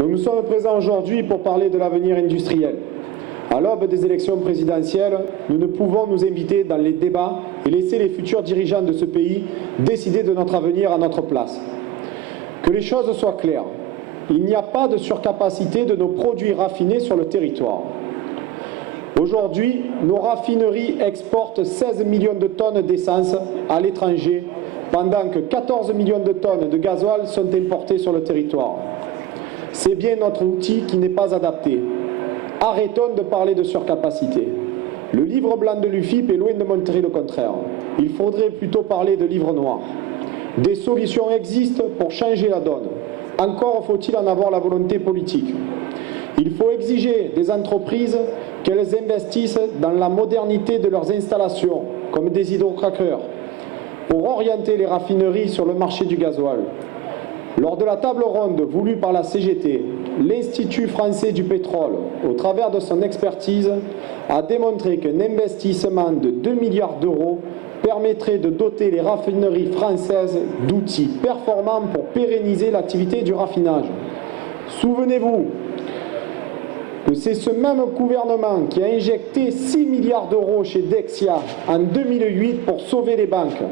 Donc nous sommes présents aujourd'hui pour parler de l'avenir industriel. À l'aube des élections présidentielles, nous ne pouvons nous inviter dans les débats et laisser les futurs dirigeants de ce pays décider de notre avenir à notre place. Que les choses soient claires, il n'y a pas de surcapacité de nos produits raffinés sur le territoire. Aujourd'hui, nos raffineries exportent 16 millions de tonnes d'essence à l'étranger, pendant que 14 millions de tonnes de gasoil sont importées sur le territoire. C'est bien notre outil qui n'est pas adapté. Arrêtons de parler de surcapacité. Le livre blanc de l'UFIP est loin de montrer le contraire. Il faudrait plutôt parler de livre noir. Des solutions existent pour changer la donne. Encore faut-il en avoir la volonté politique. Il faut exiger des entreprises qu'elles investissent dans la modernité de leurs installations, comme des hydrocrackers, pour orienter les raffineries sur le marché du gasoil. Lors de la table ronde voulue par la CGT, l'Institut français du pétrole, au travers de son expertise, a démontré qu'un investissement de 2 milliards d'euros permettrait de doter les raffineries françaises d'outils performants pour pérenniser l'activité du raffinage. Souvenez-vous que c'est ce même gouvernement qui a injecté 6 milliards d'euros chez Dexia en 2008 pour sauver les banques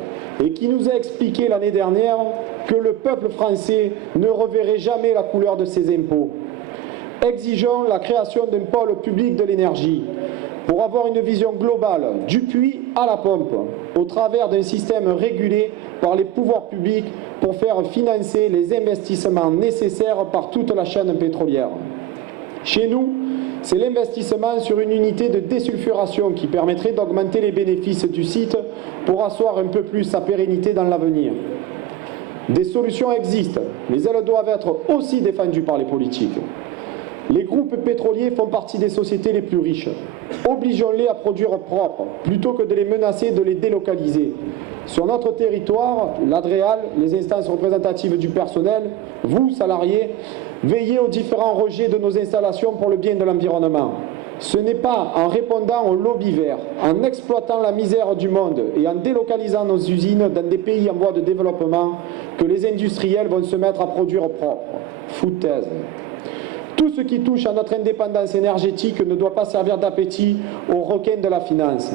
et qui nous a expliqué l'année dernière que le peuple français ne reverrait jamais la couleur de ses impôts. Exigeons la création d'un pôle public de l'énergie pour avoir une vision globale du puits à la pompe, au travers d'un système régulé par les pouvoirs publics pour faire financer les investissements nécessaires par toute la chaîne pétrolière. Chez nous, c'est l'investissement sur une unité de désulfuration qui permettrait d'augmenter les bénéfices du site pour asseoir un peu plus sa pérennité dans l'avenir. Des solutions existent, mais elles doivent être aussi défendues par les politiques. Les groupes pétroliers font partie des sociétés les plus riches. Obligeons-les à produire propre, plutôt que de les menacer de les délocaliser. Sur notre territoire, l'ADREAL, les instances représentatives du personnel, vous, salariés, veillez aux différents rejets de nos installations pour le bien de l'environnement. Ce n'est pas en répondant aux lobbies verts, en exploitant la misère du monde et en délocalisant nos usines dans des pays en voie de développement que les industriels vont se mettre à produire propre. Foutaise. Tout ce qui touche à notre indépendance énergétique ne doit pas servir d'appétit aux requins de la finance.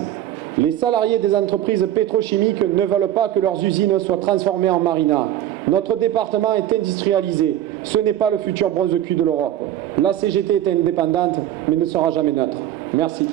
Les salariés des entreprises pétrochimiques ne veulent pas que leurs usines soient transformées en marina. Notre département est industrialisé. Ce n'est pas le futur bronze-cul de l'Europe. La CGT est indépendante, mais ne sera jamais neutre. Merci.